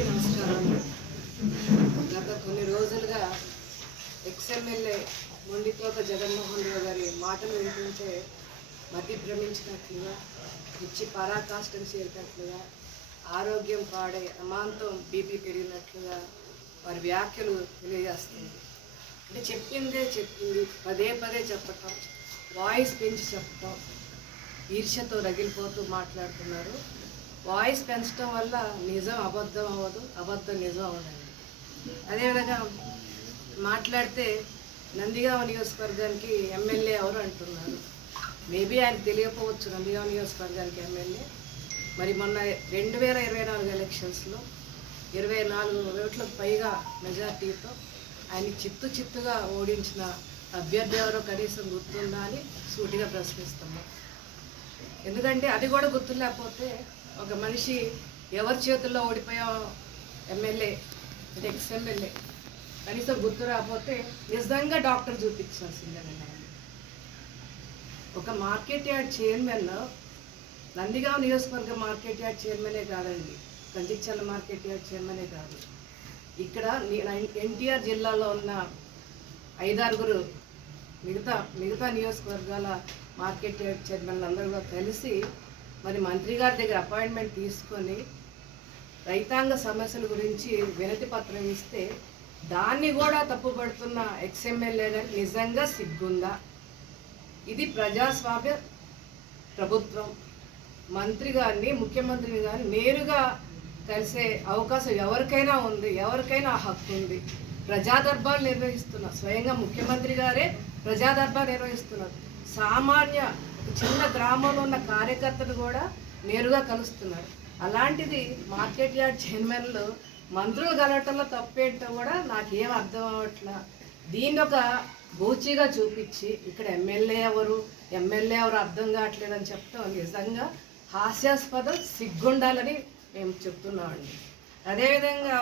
నమస్కారాలు గత కొన్ని రోజులుగా ఎక్స్ఎమ్మెల్యే మొండితోక జగన్మోహన్ రావు గారి మాటలు వింటుంటే మతి భ్రమించినట్లుగా ఇచ్చి పరాకాష్టం చేరినట్లుగా ఆరోగ్యం పాడే అమాంతం బీపీ పెరిగినట్లుగా వారి వ్యాఖ్యలు తెలియజేస్తుంది. అంటే చెప్పిందే చెప్పింది పదే పదే చెప్పటం వాయిస్ పెంచి చెప్పటం ఈర్ష్యతో రగిలిపోతూ మాట్లాడుతున్నారు. వాయిస్ పెంచడం వల్ల నిజం అబద్ధం అవ్వదు అబద్ధం నిజం అవ్వదండి. అదేవిధంగా మాట్లాడితే నందిగామ నియోజకవర్గానికి ఎమ్మెల్యే ఎవరు అంటున్నారు. మేబీ ఆయన తెలియకపోవచ్చు నందిగామ నియోజకవర్గానికి ఎమ్మెల్యే. మరి మొన్న రెండు వేల ఇరవై నాలుగు ఎలక్షన్స్లో ఇరవై నాలుగు ఓట్లకు పైగా మెజార్టీతో ఆయన చిత్తు చిత్తుగా ఓడించిన అభ్యర్థి ఎవరో కనీసం గుర్తుందా అని సూటిగా ప్రశ్నిస్తున్నాం. ఎందుకంటే అది కూడా గుర్తు లేకపోతే ఒక మనిషి ఎవరి చేతుల్లో ఓడిపోయా ఎమ్మెల్యే అంటే ఎక్స్ ఎమ్మెల్యే కనీసం గుర్తు రాకపోతే నిజంగా డాక్టర్ చూపించాల్సిందేనండి ఒక మార్కెట్ యార్డ్ చైర్మన్ నందిగాం నియోజకవర్గ మార్కెట్ యార్డ్ చైర్మనే కాదండి కంచిచల్ల మార్కెట్ యార్డ్ చైర్మనే కాదు. ఇక్కడ ఎన్టీఆర్ జిల్లాలో ఉన్న ఐదారుగురు మిగతా మిగతా నియోజకవర్గాల మార్కెట్ చైర్మన్లు అందరూ కూడా కలిసి మరి మంత్రి గారి దగ్గర అపాయింట్మెంట్ తీసుకొని రైతాంగ సమస్యల గురించి వినతి పత్రం ఇస్తే దాన్ని కూడా తప్పుపడుతున్న ఎక్స్ఎమ్మెల్యే గారికి నిజంగా సిగ్గుందా? ఇది ప్రజాస్వామ్య ప్రభుత్వం. మంత్రి గారిని ముఖ్యమంత్రిని గారిని నేరుగా కలిసే అవకాశం ఎవరికైనా ఉంది ఎవరికైనా ఆ హక్కు ఉంది. ప్రజాదర్బాలు నిర్వహిస్తున్నారు స్వయంగా ముఖ్యమంత్రి గారే ప్రజాదర్బార్ నిర్వహిస్తున్నారు. సామాన్య చిన్న గ్రామంలో ఉన్న కార్యకర్తలు కూడా నేరుగా కలుస్తున్నారు. అలాంటిది మార్కెట్ యార్డ్ చైర్మన్లు మంత్రులు కలవటంలో తప్పేంటో కూడా నాకేం అర్థం అవ్వట్లా. దీన్ని ఒక బూచిగా చూపించి ఇక్కడ ఎమ్మెల్యే ఎవరు ఎమ్మెల్యే ఎవరు అర్థం కావట్లేదని చెప్పడం నిజంగా హాస్యాస్పదం సిగ్గుండాలని మేము చెప్తున్నామండి. అదేవిధంగా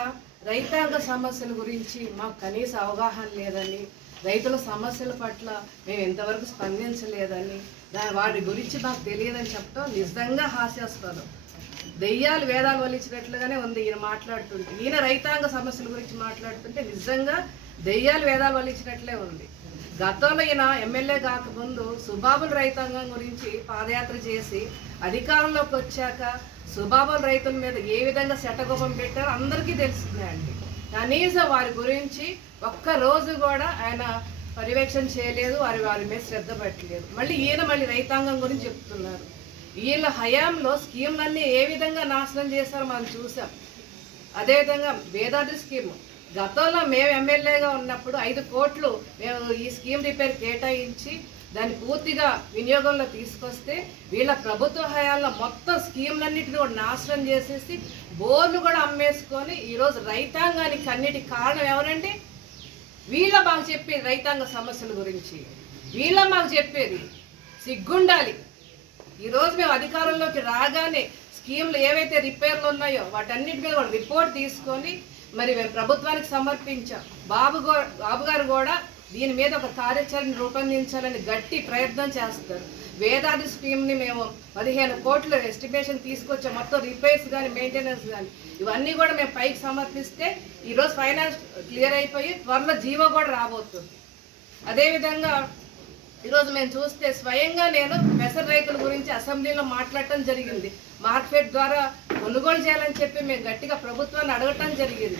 రైతాంగ సమస్యల గురించి మాకు కనీస అవగాహన లేదని రైతుల సమస్యల పట్ల మేము ఇంతవరకు స్పందించలేదని దాని వాటి గురించి మాకు తెలియదని చెప్పడం నిజంగా హాస్యాస్పదం. దెయ్యాలు వేదాలు వల్లించినట్లుగానే ఉంది ఈయన మాట్లాడుతుంటే. ఈయన రైతాంగ సమస్యల గురించి మాట్లాడుతుంటే నిజంగా దెయ్యాలు వేదాలు వల్లించినట్లే ఉంది. గతంలో ఈయన ఎమ్మెల్యే కాకముందు సుబాబుల రైతాంగం గురించి పాదయాత్ర చేసి అధికారంలోకి వచ్చాక సుబాబుల రైతుల మీద ఏ విధంగా శటకోపం పెట్టారో అందరికీ తెలిసిందండి కనీసం వారి గురించి ఒక్క రోజు కూడా ఆయన పర్యవేక్షణ చేయలేదు వారి వారి మీద శ్రద్ధ పెట్టలేదు. మళ్ళీ ఈయన మళ్ళీ రైతాంగం గురించి చెప్తున్నారు. వీళ్ళ హయాంలో స్కీమ్లన్నీ ఏ విధంగా నాశనం చేశారో మనం చూసాం అదేవిధంగా వేదాద్రి స్కీమ్. గతంలో మేము ఎమ్మెల్యేగా ఉన్నప్పుడు ఐదు కోట్లు మేము ఈ స్కీమ్ రిపేర్ కేటాయించి దాన్ని పూర్తిగా వినియోగంలో తీసుకొస్తే వీళ్ళ ప్రభుత్వ హయాల్లో మొత్తం స్కీమ్లన్నింటినీ కూడా నాశనం చేసేసి బోర్లు కూడా అమ్మేసుకొని ఈరోజు రైతాంగానికి అన్నిటి కారణం ఎవరంటే? వీళ్ళ మాకు చెప్పేది రైతాంగ సమస్యల గురించి. వీళ్ళ మాకు చెప్పేది సిగ్గుండాలి. ఈరోజు మేము అధికారంలోకి రాగానే స్కీమ్లు ఏవైతే రిపేర్లు ఉన్నాయో వాటన్నిటి మీద కూడా రిపోర్ట్ తీసుకొని మరి మేము ప్రభుత్వానికి సమర్పించాం. బాబు గో బాబు గారు కూడా దీని మీద ఒక కార్యాచరణ రూపొందించాలని గట్టి ప్రయత్నం చేస్తారు. వేదాది స్కీమ్ని మేము పదిహేను కోట్ల ఎస్టిమేషన్ తీసుకొచ్చాం. మొత్తం రిపేర్స్ కానీ మెయింటెనెన్స్ కానీ ఇవన్నీ కూడా మేము పైకి సమర్పిస్తే ఈరోజు ఫైనాన్స్ క్లియర్ అయిపోయి త్వరలో జీవో కూడా రాబోతుంది. అదేవిధంగా ఈరోజు మేము చూస్తే స్వయంగా నేను పెసర రైతుల గురించి అసెంబ్లీలో మాట్లాడటం జరిగింది. మార్కెట్ ద్వారా కొనుగోలు చేయాలని చెప్పి మేము గట్టిగా ప్రభుత్వాన్ని అడగటం జరిగింది.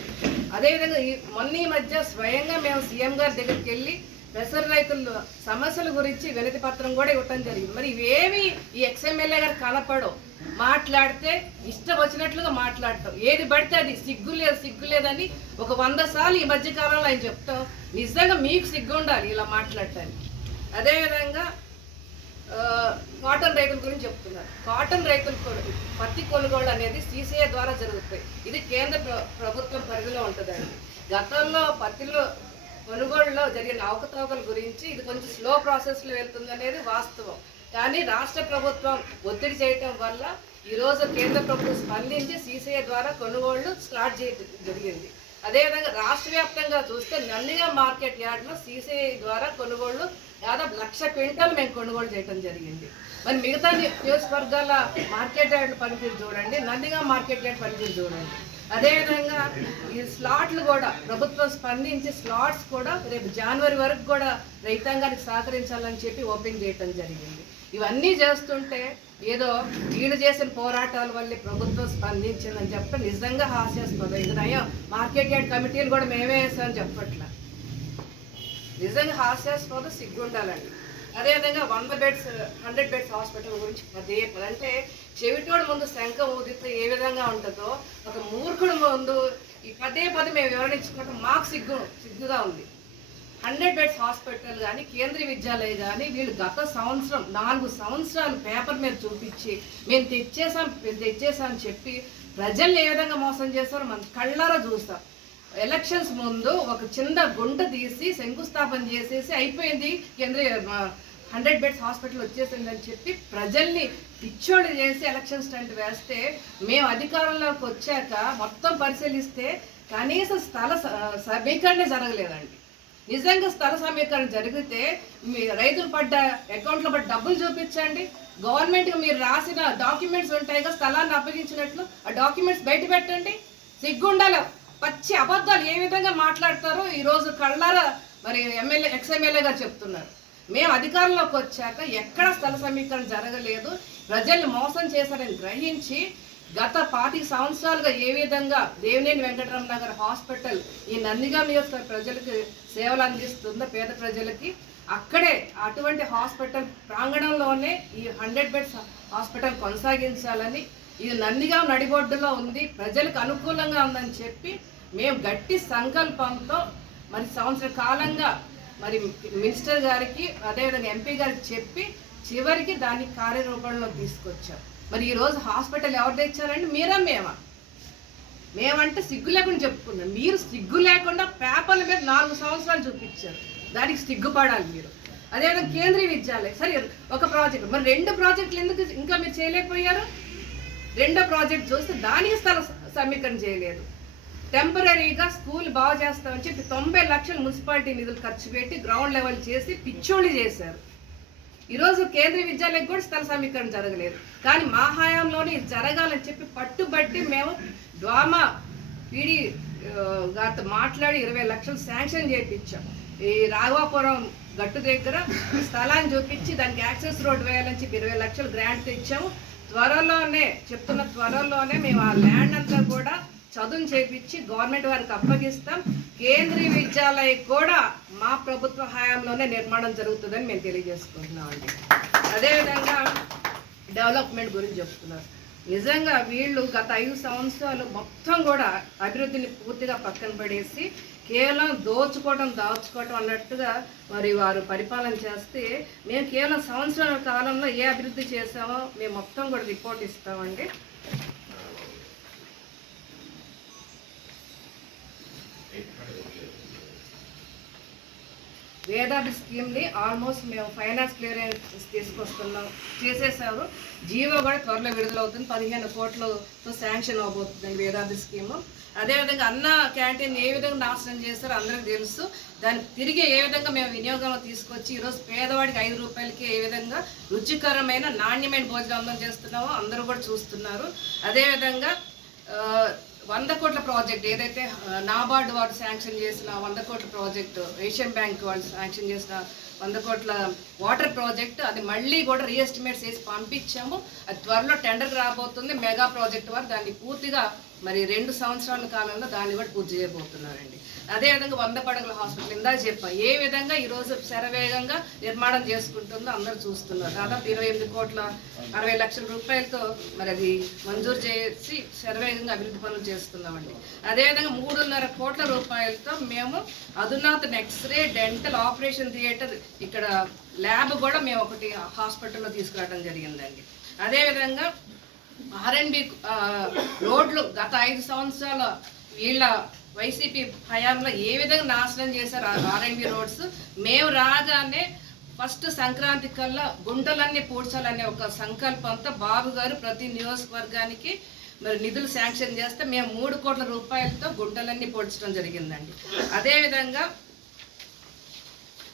అదేవిధంగా ఈ మొన్న ఈ మధ్య స్వయంగా మేము సీఎం గారి దగ్గరికి వెళ్ళి పెసర రైతుల సమస్యల గురించి వినతి పత్రం కూడా ఇవ్వటం జరిగింది. మరి ఇవేమి ఈ ఎక్స్ఎమ్మెల్యే గారు కనపడవు మాట్లాడితే ఇష్టం వచ్చినట్లుగా మాట్లాడటం. ఏది పడితే అది సిగ్గు లేదు సిగ్గు లేదని ఒక వంద సార్లు ఈ మధ్య కాలంలో ఆయన చెప్తాం. నిజంగా మీకు సిగ్గు ఉండాలి ఇలా మాట్లాడటానికి. అదేవిధంగా కాటన్ రైతుల గురించి చెప్తున్నారు. కాటన్ రైతుల పత్తి కొనుగోలు అనేది సీసీఐ ద్వారా జరుగుతాయి. ఇది కేంద్ర ప్ర- ప్రభుత్వం పరిధిలో ఉంటుందండి. గతంలో పత్తిలో కొనుగోలులో జరిగిన అవకతవకల గురించి ఇది కొంచెం స్లో ప్రాసెస్లో వెళ్తుంది అనేది వాస్తవం. కానీ రాష్ట్ర ప్రభుత్వం ఒత్తిడి చేయటం వల్ల ఈరోజు కేంద్ర ప్రభుత్వం స్పందించి సీసీఐ ద్వారా కొనుగోళ్ళు స్టార్ట్ చేయడం జరిగింది. అదేవిధంగా రాష్ట్ర వ్యాప్తంగా చూస్తే నందిగా మార్కెట్ యార్డ్లో సీసీఐ ద్వారా కొనుగోళ్ళు దాదాపు లక్ష క్వింటల్ మేము కొనుగోలు చేయడం జరిగింది. మరి మిగతా నియోజకవర్గాల మార్కెట్ యార్డ్ పనితీరు చూడండి నందిగా మార్కెట్ యార్డ్ పనితీరు చూడండి. అదేవిధంగా ఈ స్లాట్లు కూడా ప్రభుత్వం స్పందించి స్లాట్స్ కూడా రేపు జనవరి వరకు కూడా రైతాంగానికి సహకరించాలని చెప్పి ఓపెన్ చేయటం జరిగింది. ఇవన్నీ చేస్తుంటే ఏదో వీళ్ళు చేసిన పోరాటాల వల్లే ప్రభుత్వం స్పందించిందని చెప్పి నిజంగా హాస్యాస్పదం. ఇది నయం. మార్కెట్ యార్డ్ కమిటీలు కూడా మేమే వేసామని చెప్పట్లా. నిజంగా హాస్యాస్పదం సిగ్గుండాలండి. అదేవిధంగా వంద బెడ్స్ హండ్రెడ్ బెడ్స్ హాస్పిటల్ గురించి పదే పదే అంటే చెవిటోడు ముందు శంఖ ఊదితే ఏ విధంగా ఉంటుందో ఒక మూర్ఖుడు ముందు ఈ పదే పదే మేము వివరణించుకుంటే మాకు సిగ్గు సిగ్గుగా ఉంది. హండ్రెడ్ బెడ్స్ హాస్పిటల్ కానీ కేంద్రీయ విద్యాలయ కానీ వీళ్ళు గత సంవత్సరం నాలుగు సంవత్సరాలు పేపర్ మీద చూపించి మేము తెచ్చేసాం తెచ్చేసాం అని చెప్పి ప్రజల్ని ఏ విధంగా మోసం చేస్తారో మనం కళ్ళారా చూస్తాం. ఎలక్షన్స్ ముందు ఒక చిన్న గుంట తీసి శంకుస్థాపన చేసేసి అయిపోయింది. కేంద్రీయ హండ్రెడ్ బెడ్స్ హాస్పిటల్ వచ్చేసిందని చెప్పి ప్రజల్ని పిచ్చోడి చేసి ఎలక్షన్ స్టంట్ వేస్తే మేము అధికారంలోకి వచ్చాక మొత్తం పరిశీలిస్తే కనీసం స్థల స- సమీకరణ జరగలేదండి. నిజంగా స్థల సమీకరణ జరిగితే మీ రైతులు పడ్డ అకౌంట్లో పడ్డ డబ్బులు చూపించండి. గవర్నమెంట్కి మీరు రాసిన డాక్యుమెంట్స్ ఉంటాయి కదా స్థలాన్ని అప్పగించినట్లు ఆ డాక్యుమెంట్స్ బయట పెట్టండి. సిగ్గుండాలి పచ్చి అబద్ధాలు ఏ విధంగా మాట్లాడతారో ఈరోజు కళ్ళార మరి ఎమ్మెల్యే ఎక్స్ చెప్తున్నారు. మేము అధికారంలోకి వచ్చాక ఎక్కడ స్థల సమీకరణ జరగలేదు. ప్రజల్ని మోసం చేశారని గ్రహించి గత పాతి సంవత్సరాలుగా ఏ విధంగా దేవినేని వెంకటరమణ నగర్ హాస్పిటల్ ఈ నందిగా నియోజకవర్గ ప్రజలకు సేవలు అందిస్తుందో పేద ప్రజలకి అక్కడే అటువంటి హాస్పిటల్ ప్రాంగణంలోనే ఈ హండ్రెడ్ బెడ్స్ హాస్పిటల్ కొనసాగించాలని ఇది నందిగా నడిబొడ్డులో ఉంది. ప్రజలకు అనుకూలంగా ఉందని చెప్పి మేము గట్టి సంకల్పంతో మరి సంవత్సర కాలంగా మరి మినిస్టర్ గారికి అదేవిధంగా ఎంపీ గారికి చెప్పి చివరికి దాన్ని కార్యరూపంలో తీసుకొచ్చాం. మరి ఈరోజు హాస్పిటల్ ఎవరు తెచ్చారండి? మీరా మేమా? మేమంటే సిగ్గు లేకుండా చెప్పుకున్నాం. మీరు సిగ్గు లేకుండా పేపర్ల మీద నాలుగు సంవత్సరాలు చూపించారు. దానికి సిగ్గుపడాలి మీరు. అదేవిధంగా కేంద్రీయ విద్యాలయం. సరే ఒక ప్రాజెక్ట్. మరి రెండు ప్రాజెక్టులు ఎందుకు ఇంకా మీరు చేయలేకపోయారు? రెండో ప్రాజెక్ట్ చూస్తే దానికి స్థల సమీకరణ చేయలేదు. టెంపరీగా స్కూల్ బాగు చేస్తామని చెప్పి తొంభై లక్షలు మున్సిపాలిటీ నిధులు ఖర్చు పెట్టి గ్రౌండ్ లెవెల్ చేసి పిచ్చోళ్ళు చేశారు. ఈరోజు కేంద్రీయ విద్యాలయం కూడా స్థల సమీకరణ జరగలేదు. కానీ మా హయాంలోనే ఇది జరగాలని చెప్పి పట్టుబట్టి మేము డ్వామా పీడీ గారితో మాట్లాడి ఇరవై లక్షలు శాంక్షన్ చేయించాం ఈ రాఘవాపురం గట్టు దగ్గర స్థలాన్ని చూపించి దానికి యాక్సెస్ రోడ్ వేయాలని చెప్పి ఇరవై లక్షలు గ్రాంట్ ఇచ్చాము త్వరలోనే చెప్తున్న త్వరలోనే మేము ఆ ల్యాండ్ అంతా కూడా చదువును చేపించి గవర్నమెంట్ వారికి అప్పగిస్తాం. కేంద్రీయ విద్యాలయం కూడా మా ప్రభుత్వ హయాంలోనే నిర్మాణం జరుగుతుందని మేము తెలియజేసుకుంటున్నాం అండి. అదేవిధంగా డెవలప్మెంట్ గురించి చెప్తున్నారు. నిజంగా వీళ్ళు గత ఐదు సంవత్సరాలు మొత్తం కూడా అభివృద్ధిని పూర్తిగా పక్కన పడేసి కేవలం దోచుకోవటం దాచుకోవటం అన్నట్టుగా మరి వారు పరిపాలన చేస్తే మేము కేవలం సంవత్సరాల కాలంలో ఏ అభివృద్ధి చేసామో మేము మొత్తం కూడా రిపోర్ట్ ఇస్తామండి. వేదాది స్కీమ్ని ఆల్మోస్ట్ మేము ఫైనాన్స్ క్లియరెన్స్ తీసుకొస్తున్నాం. చేసేసాము. జీవో కూడా త్వరలో విడుదలవుతుంది. పదిహేను కోట్లతో శాంక్షన్ అవబోతుందండి వేదాది స్కీము. అదేవిధంగా అన్న క్యాంటీన్ ఏ విధంగా నాశనం చేస్తారో అందరికీ తెలుసు. దాన్ని తిరిగి ఏ విధంగా మేము వినియోగంలో తీసుకొచ్చి ఈరోజు పేదవాడికి ఐదు రూపాయలకి ఏ విధంగా రుచికరమైన నాణ్యమైన భోజనం అందం చేస్తున్నామో అందరూ కూడా చూస్తున్నారు. అదేవిధంగా వంద కోట్ల ప్రాజెక్ట్ ఏదైతే నాబార్డు వారు శాంక్షన్ చేసిన వంద కోట్ల ప్రాజెక్టు ఏషియన్ బ్యాంక్ వాళ్ళు శాంక్షన్ చేసిన వంద కోట్ల వాటర్ ప్రాజెక్ట్ అది మళ్ళీ కూడా రీఎస్టిమేట్ చేసి పంపించాము. అది త్వరలో టెండర్ రాబోతుంది మెగా ప్రాజెక్ట్ వారు దాన్ని పూర్తిగా మరి రెండు సంవత్సరాల కాలంలో దాన్ని కూడా పూర్తి చేయబోతున్నారండి. అదేవిధంగా వంద పడగల హాస్పిటల్ ఇందాక చెప్పా ఏ విధంగా ఈరోజు శరవేగంగా నిర్మాణం చేసుకుంటుందో అందరూ చూస్తున్నారు. దాదాపు ఇరవై ఎనిమిది కోట్ల అరవై లక్షల రూపాయలతో మరి అది మంజూరు చేసి శరవేగంగా అభివృద్ధి పనులు చేస్తున్నామండి. అదేవిధంగా మూడున్నర కోట్ల రూపాయలతో మేము అధునాతన x ray dental operation theatre ఇక్కడ ల్యాబ్ కూడా మేము ఒకటి హాస్పిటల్లో తీసుకురావడం జరిగిందండి. అదేవిధంగా ఆర్ఎండ్బి రోడ్లు గత ఐదు సంవత్సరాల వీళ్ళ వైసీపీ హయాంలో ఏ విధంగా నాశనం చేశారు ఆర్ఎండ్బి రోడ్స్? మేము రాగానే ఫస్ట్ సంక్రాంతి కల్లా గుంటలన్నీ పూడ్చాలనే ఒక సంకల్పంతో బాబు గారు ప్రతి నియోజకవర్గానికి మరి నిధులు శాంక్షన్ చేస్తే మేము మూడు కోట్ల రూపాయలతో గుంటలన్నీ పూడ్చడం జరిగిందండి. అదేవిధంగా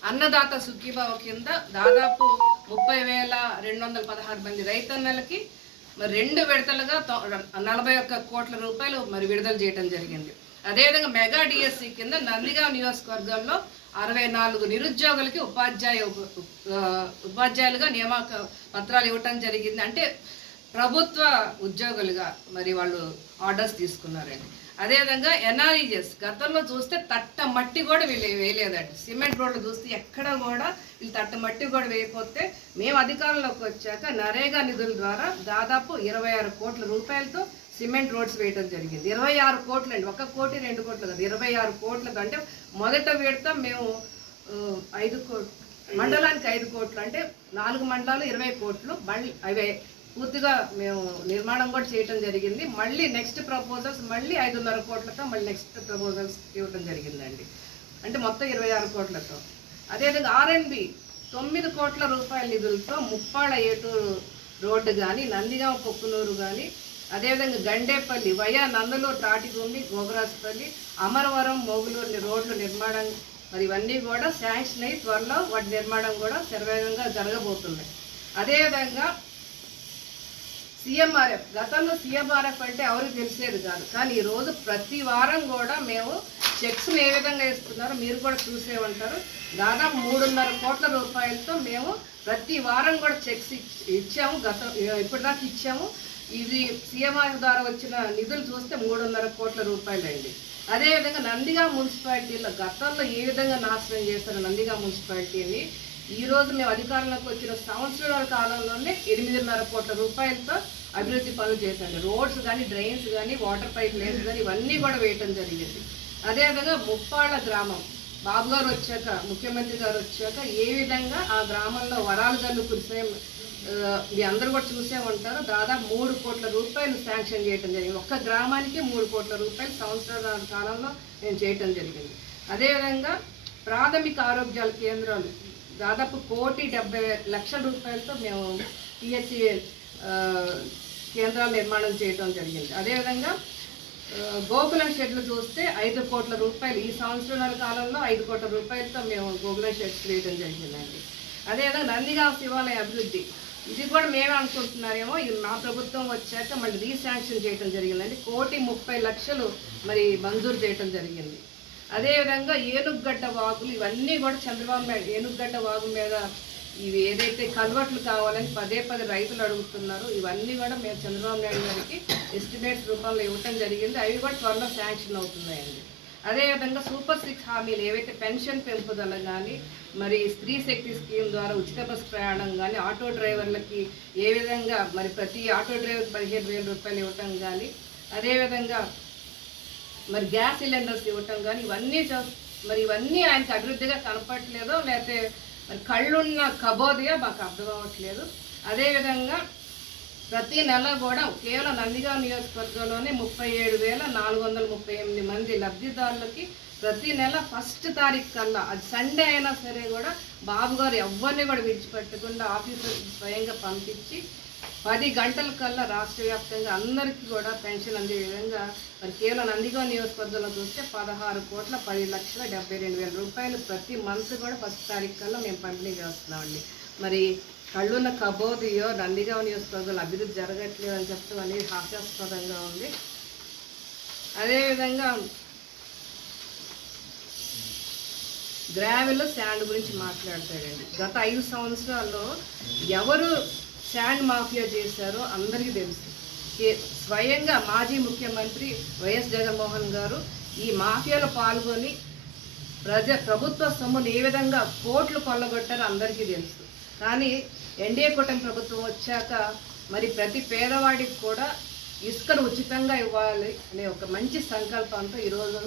అన్నదాత సుఖీభావ కింద దాదాపు ముప్పై వేల రెండు వందల పదహారు మంది రైతన్నలకి మరి రెండు విడతలుగా తొ- నలభై ఒక్క కోట్ల రూపాయలు మరి విడుదల చేయడం జరిగింది. అదేవిధంగా మెగా డిఎస్సి కింద నందిగాం నియోజకవర్గంలో అరవై నాలుగు నిరుద్యోగులకి ఉపాధ్యాయ ఉపాధ్యాయులుగా నియామక పత్రాలు ఇవ్వటం జరిగింది. అంటే ప్రభుత్వ ఉద్యోగులుగా మరి వాళ్ళు ఆర్డర్స్ తీసుకున్నారండి. అదేవిధంగా ఎన్ఆర్ఈజెస్ గతంలో చూస్తే తట్ట మట్టి కూడా వీళ్ళు వేయలేదండి. సిమెంట్ రోడ్లు చూస్తే ఎక్కడ కూడా వీళ్ళు తట్ట మట్టి కూడా వేయకపోతే మేము అధికారంలోకి వచ్చాక నరేగా నిధుల ద్వారా దాదాపు ఇరవై ఆరు కోట్ల రూపాయలతో సిమెంట్ రోడ్స్ వేయడం జరిగింది. ఇరవై ఆరు కోట్లు అండి ఒక కోటి రెండు కోట్లు కాదు ఇరవై ఆరు కోట్లకు అంటే మొదట విడత మేము ఐదు కోట్లు మండలానికి ఐదు కోట్లు అంటే నాలుగు మండలాలు ఇరవై కోట్లు మళ్ళీ అవే పూర్తిగా మేము నిర్మాణం కూడా చేయటం జరిగింది. మళ్ళీ నెక్స్ట్ ప్రపోజల్స్ మళ్ళీ ఐదున్నర కోట్లతో మళ్ళీ నెక్స్ట్ ప్రపోజల్స్ ఇవ్వటం జరిగిందండి. అంటే మొత్తం ఇరవై ఆరు కోట్లతో. అదేవిధంగా ఆర్ఎన్బి తొమ్మిది కోట్ల రూపాయల నిధులతో ముప్పాళ్ళ ఏటూరు రోడ్డు కానీ నందిగామ పొక్కునూరు కానీ అదేవిధంగా గండేపల్లి వయా నందలూరు తాటిగుండి గోగరాజపల్లి అమరవరం మోగులూరు రోడ్లు నిర్మాణం మరి ఇవన్నీ కూడా శాంక్షన్ అయ్యి త్వరలో వాటి నిర్మాణం కూడా శరవేగంగా జరగబోతున్నాయి అదేవిధంగా సిఎంఆర్ఎఫ్ గతంలో సిఎంఆర్ఎఫ్ అంటే ఎవరికి తెలిసేది కాదు. కానీ ఈ రోజు ప్రతి వారం కూడా మేము చెక్స్ని ఏ విధంగా ఇస్తున్నారో మీరు కూడా చూసే ఉంటారు. దాదాపు మూడున్నర కోట్ల రూపాయలతో మేము ప్రతి వారం కూడా చెక్స్ ఇచ్చాము. గతం ఇప్పటిదాకా ఇచ్చాము. ఇది సీఎంఆర్ ద్వారా వచ్చిన నిధులు చూస్తే మూడున్నర కోట్ల రూపాయలు అండి అదేవిధంగా నందిగా మున్సిపాలిటీలో గతంలో ఏ విధంగా నాశనం చేశారు నందిగా మున్సిపాలిటీని? ఈ రోజు మేము అధికారంలోకి వచ్చిన సంవత్సరాల కాలంలోనే ఎనిమిదిన్నర కోట్ల రూపాయలతో అభివృద్ధి పనులు చేశాను రోడ్స్ కానీ డ్రైన్స్ కానీ వాటర్ పైప్ లైన్స్ కానీ ఇవన్నీ కూడా వేయటం జరిగింది. అదేవిధంగా ముప్పాళ్ళ గ్రామం. బాబు గారు వచ్చాక ముఖ్యమంత్రి గారు వచ్చాక ఏ విధంగా ఆ గ్రామంలో వరాలు జల్లు కురిసే మీ అందరూ కూడా చూసే ఉంటారు. దాదాపు మూడు కోట్ల రూపాయలు శాంక్షన్ చేయటం జరిగింది. ఒక్క గ్రామానికి మూడు కోట్ల రూపాయలు సంవత్సరాల కాలంలో నేను చేయటం జరిగింది. అదేవిధంగా ప్రాథమిక ఆరోగ్యాల కేంద్రాలు దాదాపు కోటి డెబ్బై లక్షల రూపాయలతో మేము పిహెచ్సి కేంద్రాలు నిర్మాణం చేయటం జరిగింది. అదేవిధంగా గోకులం షెడ్లు చూస్తే ఐదు కోట్ల రూపాయలు. ఈ సంవత్సరాల కాలంలో ఐదు కోట్ల రూపాయలతో మేము గోకులం షెడ్స్ వేయడం జరిగిందండి. అదేవిధంగా నందిగా శివాలయ అభివృద్ధి. ఇది కూడా మేమే అనుకుంటున్నారేమో ఇది మా ప్రభుత్వం వచ్చాక మళ్ళీ రీశాంక్షన్ చేయడం జరిగిందండి. కోటి ముప్పై లక్షలు మరి మంజూరు చేయడం జరిగింది. అదేవిధంగా ఏనుగడ్డ వాగులు ఇవన్నీ కూడా చంద్రబాబు నాయుడు ఏనుగడ్డ వాగు మీద ఇవి ఏదైతే కల్వర్ట్లు కావాలని పదే పదే రైతులు అడుగుతున్నారు ఇవన్నీ కూడా మేము చంద్రబాబు నాయుడు గారికి ఎస్టిమేట్స్ రూపంలో ఇవ్వటం జరిగింది. అవి కూడా త్వరలో శాంక్షన్ అవుతున్నాయండి. అదేవిధంగా సూపర్ సిక్స్ హామీలు ఏవైతే పెన్షన్ పెంపుదల కానీ మరి స్త్రీ శక్తి స్కీమ్ ద్వారా ఉచిత బస్సు ప్రయాణం కానీ ఆటో డ్రైవర్లకి ఏ విధంగా మరి ప్రతి ఆటో డ్రైవర్ పదిహేను వేల రూపాయలు ఇవ్వటం కానీ అదేవిధంగా మరి గ్యాస్ సిలిండర్స్ ఇవ్వటం కానీ ఇవన్నీ మరి ఇవన్నీ ఆయనకు అభివృద్ధిగా కనపడట్లేదో లేకపోతే మరి కళ్ళున్న కబోదిగా మాకు అర్థం అవ్వట్లేదు. అదేవిధంగా ప్రతి నెల కూడా కేవలం నందిగాం నియోజకవర్గంలోనే ముప్పై ఏడు వేల నాలుగు వందల ముప్పై ఎనిమిది మంది లబ్ధిదారులకి ప్రతి నెల ఫస్ట్ తారీఖు కల్లా అది సండే అయినా సరే కూడా బాబు గారు ఎవరిని కూడా విడిచిపెట్టకుండా ఆఫీసర్ స్వయంగా పంపించి పది గంటల కల్లా రాష్ట్ర వ్యాప్తంగా అందరికీ కూడా పెన్షన్ అందే విధంగా మరి కేవలం నందిగాం నియోజకవర్గంలో చూస్తే పదహారు కోట్ల పది లక్షల డెబ్బై రెండు వేల రూపాయలు ప్రతి మంత్ కూడా ఫస్ట్ తారీఖు కల్లా మేము పంపిణీ చేస్తున్నామండి. మరి కళ్ళున్న కబోదియో నందిగాం నియోజకవర్గంలో అభివృద్ధి జరగట్లేదు అని చెప్పడం అనేది హాస్యాస్పదంగా ఉంది. అదేవిధంగా గ్రావెల్ శాండ్ గురించి మాట్లాడతాడండి. గత ఐదు సంవత్సరాల్లో ఎవరు శాండ్ మాఫియా చేశారో అందరికీ తెలుసు. స్వయంగా మాజీ ముఖ్యమంత్రి వైఎస్ జగన్మోహన్ గారు ఈ మాఫియాలో పాల్గొని ప్రజ ప్రభుత్వ సొమ్మును ఏ విధంగా కోట్లు కొల్లగొట్టారో అందరికీ తెలుసు. కానీ ఎన్డీఏ కూటమి ప్రభుత్వం వచ్చాక మరి ప్రతి పేదవాడికి కూడా ఇసుకను ఉచితంగా ఇవ్వాలి అనే ఒక మంచి సంకల్పంతో ఈరోజు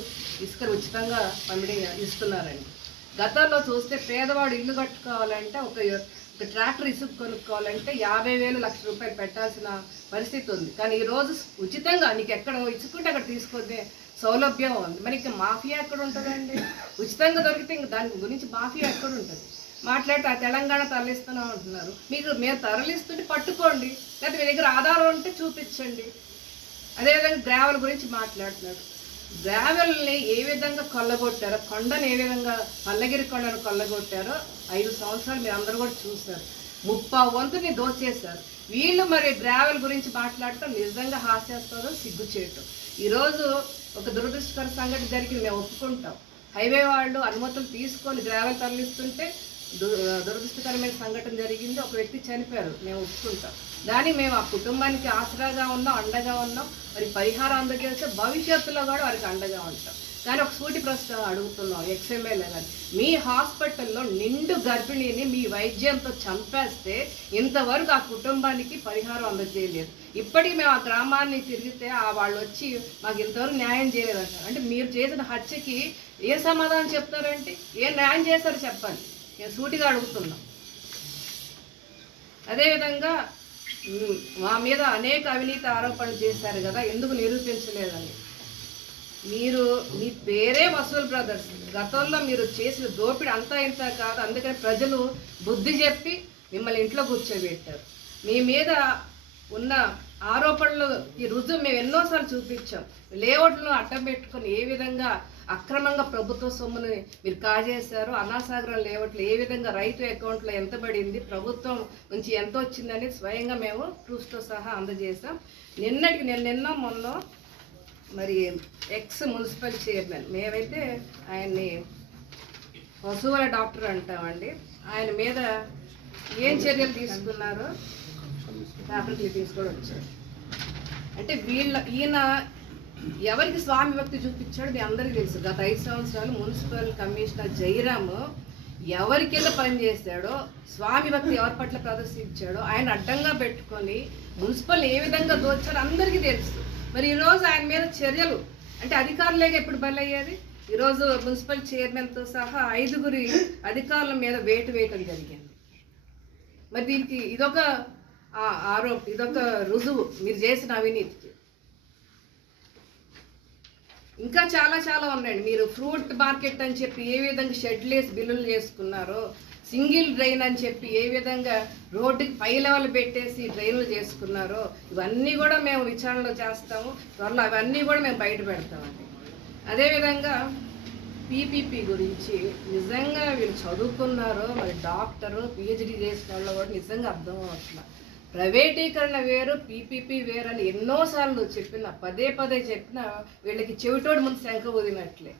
ఇసుకను ఉచితంగా పంపిణీ ఇస్తున్నారండి. గతంలో చూస్తే పేదవాడు ఇల్లు కట్టుకోవాలంటే ఒక ఒక ట్రాక్టర్ ఇసుక కొనుక్కోవాలంటే యాభై వేలు లక్ష రూపాయలు పెట్టాల్సిన పరిస్థితి ఉంది. కానీ ఈరోజు ఉచితంగా నీకు ఎక్కడ ఇచ్చుకుంటే అక్కడ తీసుకొద్దే సౌలభ్యం ఉంది. మరి ఇంకా మాఫియా ఎక్కడ ఉంటుందండి? ఉచితంగా దొరికితే ఇంక దాని గురించి మాఫియా ఎక్కడ ఉంటుంది? మాట్లాడితే ఆ తెలంగాణ తరలిస్తున్నాం అంటున్నారు మీకు మీరు తరలిస్తుంటే పట్టుకోండి. లేకపోతే మీ దగ్గర ఆధారం ఉంటే చూపించండి. అదేవిధంగా గ్రావెల్ గురించి మాట్లాడుతున్నారు. గ్రావెల్ని ఏ విధంగా కొల్లగొట్టారో కొండను ఏ విధంగా పల్లగిరి కొండను కొల్లగొట్టారో ఐదు సంవత్సరాలు మీరు అందరూ కూడా చూశారు. ముప్పా వంతుని దోచేశారు. వీళ్ళు మరి గ్రావెల్ గురించి మాట్లాడటం నిజంగా హాస్యాస్పదం సిగ్గుచేయటం ఈరోజు ఒక దురదృష్టకర సంఘటన జరిగింది మేము ఒప్పుకుంటాం. హైవే వాళ్ళు అనుమతులు తీసుకొని గ్రావెల్ తరలిస్తుంటే దు దురదృష్టకరమైన సంఘటన జరిగింది. ఒక వ్యక్తి చనిపోయారు మేము ఒప్పుకుంటాం. దానికి మేము ఆ కుటుంబానికి ఆసరాగా ఉన్నాం అండగా ఉన్నాం. మరి పరిహారం అందజేస్తే భవిష్యత్తులో కూడా వారికి అండగా ఉంటాం. కానీ ఒక సూటి ప్రశ్న అడుగుతున్నాం ఎక్స్ఎంఎల్ఏ గారు మీ హాస్పిటల్లో నిండు గర్భిణిని మీ వైద్యంతో చంపేస్తే ఇంతవరకు ఆ కుటుంబానికి పరిహారం అందజేయలేదు. ఇప్పటికి మేము ఆ గ్రామాన్ని తిరిగితే ఆ వాళ్ళు వచ్చి మాకు ఇంతవరకు న్యాయం చేయలేదు అంటారు అంటే మీరు చేసిన హత్యకి ఏ సమాధానం చెప్తారంటే? ఏ న్యాయం చేస్తారు చెప్పాలి నేను సూటిగా అడుగుతున్నాం. అదేవిధంగా మా మీద అనేక అవినీతి ఆరోపణలు చేశారు కదా ఎందుకు నిరూపించలేదని. మీరు మీ పేరే వసూల్ బ్రదర్స్. గతంలో మీరు చేసిన దోపిడీ అంతా ఇంత కాదు అందుకని ప్రజలు బుద్ధి చెప్పి మిమ్మల్ని ఇంట్లో కూర్చోబెట్టారు. మీ మీద ఉన్న ఆరోపణలు ఈ రుజువు మేము ఎన్నోసార్లు చూపించాం. లేఅవుట్ను అడ్డం పెట్టుకొని ఏ విధంగా అక్రమంగా ప్రభుత్వ సొమ్ముని మీరు కాజేశారు అనాసాగరం లేవట్లు ఏ విధంగా రైతు అకౌంట్లో ఎంత పడింది ప్రభుత్వం నుంచి ఎంత వచ్చిందని స్వయంగా మేము ప్రూఫ్తో సహా అందజేసాం నిన్నటికి నేను నిన్న మొన్న మరి ఎక్స్ మున్సిపల్ చైర్మన్ మేమైతే ఆయన్ని పశువుల డాక్టర్ అంటామండి. ఆయన మీద ఏం చర్యలు తీసుకున్నారో పేపర్ తీసుకోవడం వచ్చారు. అంటే వీళ్ళ ఈయన ఎవరికి స్వామి భక్తి చూపించాడు మీ అందరికీ తెలుసు. గత ఐదు సంవత్సరాలు మున్సిపల్ కమిషనర్ జయరాము ఎవరి పని పనిచేశాడో స్వామి భక్తి ఎవరి పట్ల ప్రదర్శించాడో ఆయన అడ్డంగా పెట్టుకొని మున్సిపల్ ఏ విధంగా దోచారో అందరికీ తెలుసు. మరి ఈరోజు ఆయన మీద చర్యలు అంటే అధికారులేగా ఎప్పుడు బలయ్యేది? ఈరోజు మున్సిపల్ చైర్మన్తో సహా ఐదుగురి అధికారుల మీద వేటు వేయటం జరిగింది. మరి దీనికి ఇదొక ఆరోపణ ఆరోప ఇదొక రుజువు మీరు చేసిన అవినీతికి. ఇంకా చాలా చాలా ఉన్నాయండి. మీరు ఫ్రూట్ మార్కెట్ అని చెప్పి ఏ విధంగా షెడ్లు వేసి బిల్లులు చేసుకున్నారో సింగిల్ డ్రైన్ అని చెప్పి ఏ విధంగా రోడ్డుకి పై లెవెల్ పెట్టేసి డ్రైన్లు చేసుకున్నారో ఇవన్నీ కూడా మేము విచారణలో చేస్తాము. త్వరలో అవన్నీ కూడా మేము బయట పెడతామండి. అదేవిధంగా పీపీపీ గురించి నిజంగా వీళ్ళు చదువుకున్నారో మరి డాక్టరు పిహెచ్డి చేసిన వాళ్ళు కూడా నిజంగా అర్థం అవుతున్నారు ప్రైవేటీకరణ వేరు పీపీపీ వేరు అని ఎన్నోసార్లు చెప్పిన పదే పదే చెప్పిన వీళ్ళకి చెవిటోడు ముందు శంఖ వదిలినట్లే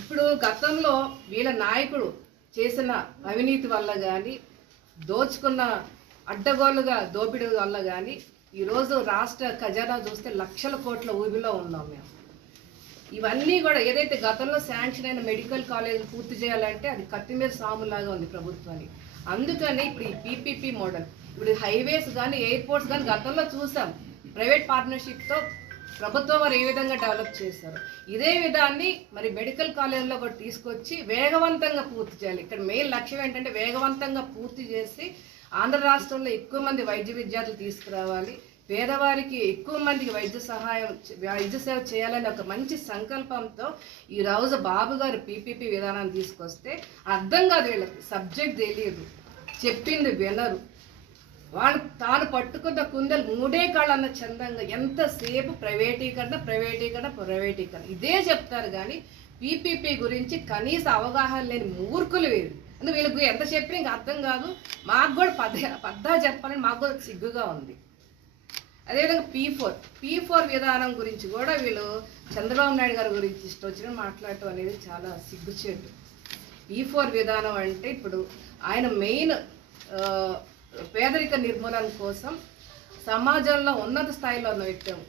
ఇప్పుడు గతంలో వీళ్ళ నాయకుడు చేసిన అవినీతి వల్ల కానీ దోచుకున్న అడ్డగోలుగా దోపిడీ వల్ల కానీ ఈరోజు రాష్ట్ర ఖజానా చూస్తే లక్షల కోట్ల ఊబిలో ఉన్నాం మేము. ఇవన్నీ కూడా ఏదైతే గతంలో శాంక్షన్ అయిన మెడికల్ కాలేజ్ పూర్తి చేయాలంటే అది కత్తి మీద సాములాగా ఉంది ప్రభుత్వానికి. అందుకని ఇప్పుడు ఈ పీపీపీ మోడల్ ఇప్పుడు హైవేస్ కానీ ఎయిర్పోర్ట్స్ కానీ గతంలో చూసాం. ప్రైవేట్ పార్ట్నర్షిప్తో ప్రభుత్వం వారు ఏ విధంగా డెవలప్ చేశారు. ఇదే విధాన్ని మరి మెడికల్ కాలేజ్లో కూడా తీసుకొచ్చి వేగవంతంగా పూర్తి చేయాలి. ఇక్కడ మెయిన్ లక్ష్యం ఏంటంటే వేగవంతంగా పూర్తి చేసి ఆంధ్ర రాష్ట్రంలో ఎక్కువ మంది వైద్య విద్యార్థులు తీసుకురావాలి. పేదవారికి ఎక్కువ మందికి వైద్య సహాయం వైద్య సేవ చేయాలని ఒక మంచి సంకల్పంతో ఈ రోజు బాబు గారు పీపీపీ విధానాన్ని తీసుకొస్తే అర్థం కాదు వీళ్ళకి. సబ్జెక్ట్ తెలియదు. చెప్పింది వినరు. వాళ్ళు తాను పట్టుకున్న కుందలు మూడే కాళ్ళు అన్న చందంగా ఎంతసేపు ప్రైవేటీకరణ ప్రైవేటీకరణ ప్రైవేటీకరణ. ఇదే చెప్తారు కానీ పీపీపీ గురించి కనీస అవగాహన లేని మూర్ఖులు వీరు అంటే వీళ్ళకి ఎంత చెప్పినా ఇంకా అర్థం కాదు. మాకు కూడా పద్ద పద్దా చెప్పాలని మాకు కూడా సిగ్గుగా ఉంది. అదేవిధంగా పీ ఫోర్ పీ ఫోర్ విధానం గురించి కూడా వీళ్ళు చంద్రబాబు నాయుడు గారి గురించి ఇష్టం వచ్చిన మాట్లాడటం అనేది చాలా సిగ్గుచేటు. పీ ఫోర్ విధానం అంటే ఇప్పుడు ఆయన మెయిన్ పేదరిక నిర్మూలన కోసం సమాజంలో ఉన్నత స్థాయిలో ఉన్న వ్యక్తులు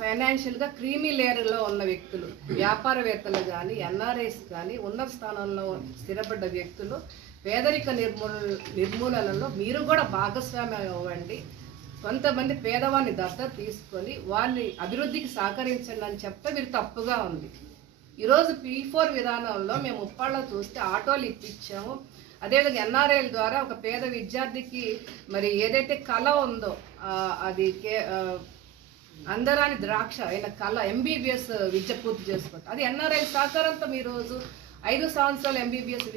ఫైనాన్షియల్గా క్రీమీ లేయర్లో ఉన్న వ్యక్తులు వ్యాపారవేత్తలు కానీ ఎన్ఆర్ఐస్ కానీ ఉన్నత స్థానంలో స్థిరపడ్డ వ్యక్తులు పేదరిక నిర్మూల నిర్మూలనలో మీరు కూడా భాగస్వామ్యం అవ్వండి. కొంతమంది పేదవాన్ని దత్త తీసుకొని వాళ్ళని అభివృద్ధికి సహకరించండి అని చెప్తే మీరు తప్పుగా ఉంది. ఈరోజు పీ ఫోర్ విధానంలో మేము ఉప్పాళ్ళలో చూస్తే ఆటోలు ఇప్పించాము. అదేవిధంగా ఎన్ఆర్ఐల ద్వారా ఒక పేద విద్యార్థికి మరి ఏదైతే కళ ఉందో అది కే అందరాని ద్రాక్ష అయిన కళ ఎంబీబీఎస్ విద్య పూర్తి చేసుకుంటాం. అది ఎన్ఆర్ఐ సహకారంతో ఈరోజు రోజు ఐదు సంవత్సరాలు ఎంబీబీఎస్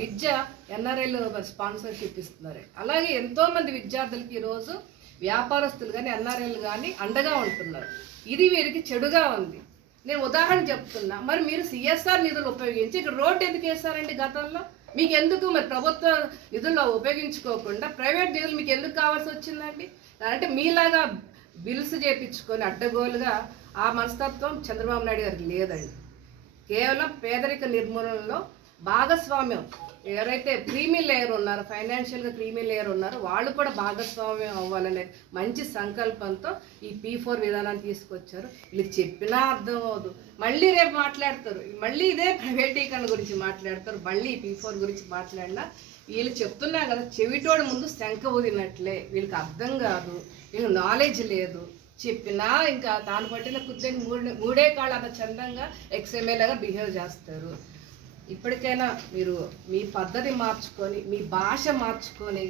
విద్య ఎన్ఆర్ఐలు స్పాన్సర్షిప్ ఇస్తున్నారు. అలాగే ఎంతోమంది విద్యార్థులకి ఈరోజు వ్యాపారస్తులు కానీ ఎన్ఆర్ఐలు కానీ అండగా ఉంటున్నారు. ఇది వీరికి చెడుగా ఉంది. నేను ఉదాహరణ చెప్తున్నా. మరి మీరు సిఎస్ఆర్ నిధులు ఉపయోగించి ఇక్కడ రోడ్డు ఎందుకు వేస్తారండి గతంలో? మీకు ఎందుకు మరి ప్రభుత్వ నిధుల్లో ఉపయోగించుకోకుండా ప్రైవేట్ నిధులు మీకు ఎందుకు కావాల్సి వచ్చిందండి? అంటే మీలాగా బిల్స్ చేపించుకొని అడ్డగోలుగా ఆ మనస్తత్వం చంద్రబాబు నాయుడు గారికి లేదండి. కేవలం పేదరిక నిర్మూలనలో భాగస్వామ్యం ఎవరైతే క్రీమీ లేయర్ ఉన్నారో ఫైనాన్షియల్గా క్రీమీ లేయర్ ఉన్నారో వాళ్ళు కూడా భాగస్వామ్యం అవ్వాలనే మంచి సంకల్పంతో ఈ పీ ఫోర్ విధానాన్ని తీసుకొచ్చారు. వీళ్ళు చెప్పినా అర్థం అవ్వదు. మళ్ళీ రేపు మాట్లాడతారు. మళ్ళీ ఇదే ప్రైవేటీకరణ గురించి మాట్లాడతారు. మళ్ళీ పీ ఫోర్ గురించి మాట్లాడినా వీళ్ళు చెప్తున్నా కదా చెవిటోడు ముందు శంఖ ఊదినట్లే. వీళ్ళకి అర్థం కాదు. వీళ్ళు నాలెడ్జ్ లేదు. చెప్పినా ఇంకా తాను పట్టిన కుద్దని మూడే మూడే కాళ్ళు అంత చందంగా ఎక్స్ఎమ్మెల్యేగా బిహేవ్ చేస్తారు. ఇప్పటికైనా మీరు మీ పద్ధతి మార్చుకొని మీ భాష మార్చుకొని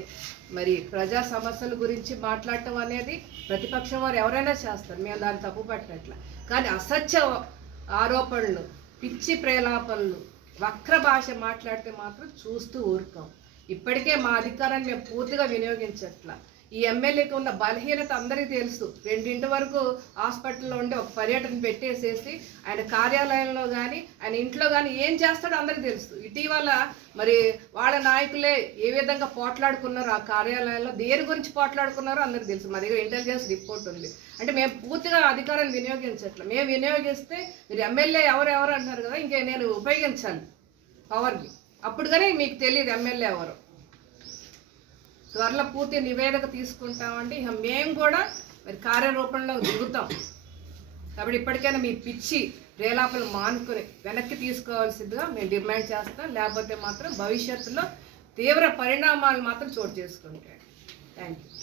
మరి ప్రజా సమస్యల గురించి మాట్లాడటం అనేది ప్రతిపక్షం వారు ఎవరైనా చేస్తారు. మేము దాన్ని తప్పు పట్టినట్ల. కానీ అసత్య ఆరోపణలు పిచ్చి ప్రేలాపనలు వక్ర భాష మాట్లాడితే మాత్రం చూస్తూ ఊరుకోం. ఇప్పటికే మా అధికారాన్ని మేము పూర్తిగా వినియోగించట్లా. ఈ ఎమ్మెల్యేకి ఉన్న బలహీనత అందరికీ తెలుసు. రెండింటి వరకు హాస్పిటల్లో ఉండి ఒక పర్యటన పెట్టేసేసి ఆయన కార్యాలయంలో కానీ ఆయన ఇంట్లో కానీ ఏం చేస్తాడో అందరికీ తెలుసు. ఇటీవల మరి వాళ్ళ నాయకులే ఏ విధంగా పోట్లాడుకున్నారో ఆ కార్యాలయంలో దేని గురించి పోట్లాడుకున్నారో అందరికీ తెలుసు. మా దగ్గర ఇంటెలిజెన్స్ రిపోర్ట్ ఉంది. అంటే మేము పూర్తిగా అధికారాన్ని వినియోగించట్లేదు మేము వినియోగిస్తే మీరు ఎమ్మెల్యే ఎవరు ఎవరు అంటున్నారు కదా ఇంకే నేను ఉపయోగించాలి పవర్ని అప్పుడు కానీ మీకు తెలియదు ఎమ్మెల్యే ఎవరు. త్వరలో పూర్తి నివేదిక తీసుకుంటామండి. ఇక మేము కూడా మరి కార్యరూపంలో దిగుతాం. కాబట్టి ఇప్పటికైనా మీ పిచ్చి రేలాపలు మానుకొని వెనక్కి తీసుకోవాల్సిందిగా మేము డిమాండ్ చేస్తాం. లేకపోతే మాత్రం భవిష్యత్తులో తీవ్ర పరిణామాలు మాత్రం చోటు చేసుకుంటాయి. Thank you